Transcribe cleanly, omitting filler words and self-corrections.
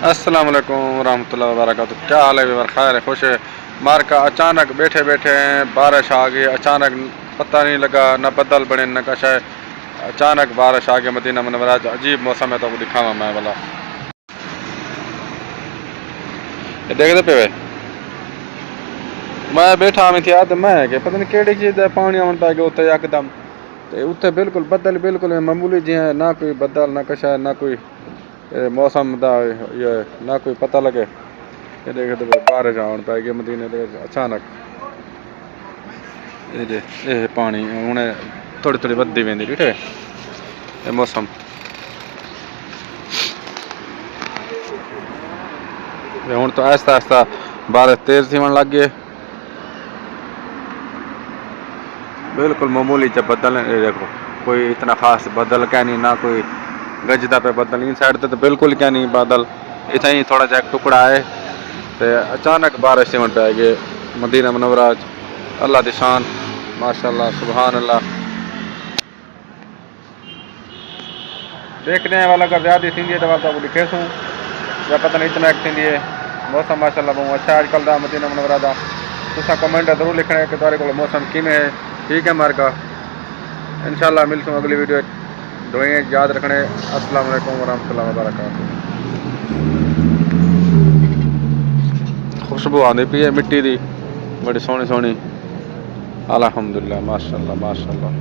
अस्सलाम वालेकुम रहमतुल्लाहि व बरकातहू। क्या हाल है व्यवर? खैर है, खुश है। मार का अचानक बैठे बैठे बारिश आ गई। अचानक पता नहीं लगा, न बदल बने न कश है। अचानक बारिश आ गई मदीना मुनव्वरा। अजीब मौसम है, तो दिखावा मैं वाला देखते पे मैं बैठा में थी याद मैं कि पता नहीं केड़ी चीज़ पानी आवन पै गया उत्ते यकदम। ते उत्ते बिल्कुल बदल बिल्कुल मामूली जी है, ना कोई बदल ना कश है, ना कोई मौसम दा ये ना कोई पता लगे। ये देखते पे बारिश आवन पै गई मदीने दे अचानक। ये पानी हूँ थोड़ी थोड़ी बददी वेंदी ठीक है। ये मौसम हूँ तो आहिस्ता आहिस्ता बारिश तेज थी लग गए। बिल्कुल मामूली च बदल देखो, कोई इतना खास बदल क्या नहीं, ना कोई गजदा पे बदल। इन साइड तो बिल्कुल क्या नहीं बादल, इतना ही थोड़ा सा एक टुकड़ा है। तो अचानक बारिश से पै गए मदीना मुनव्वरा। अल्लाह दी शान, माशाअल्लाह सुभान अल्लाह। देखने वाला अगर ज़्यादा थी तो वाला को दिखे सूँ या पता नहीं इतना एक थी। मौसम माशाअल्लाह बहुत अच्छा अजकल का मदीना मुनव्वरा का। तुसा कमेंट जरूर लिखना है कि तुम्हारे को मौसम किमें है। ठीक है मार का इंशाल्लाह मिलसूँ अगली वीडियो। दुआएं याद रखने। अस्सलाम वालेकुम वरहमतुल्लाहि वबरकातुहू। खुशबू आती पी है मिट्टी की, बड़ी सोहनी सोहनी। अल्हम्दुलिल्लाह माशाअल्लाह माशाअल्लाह।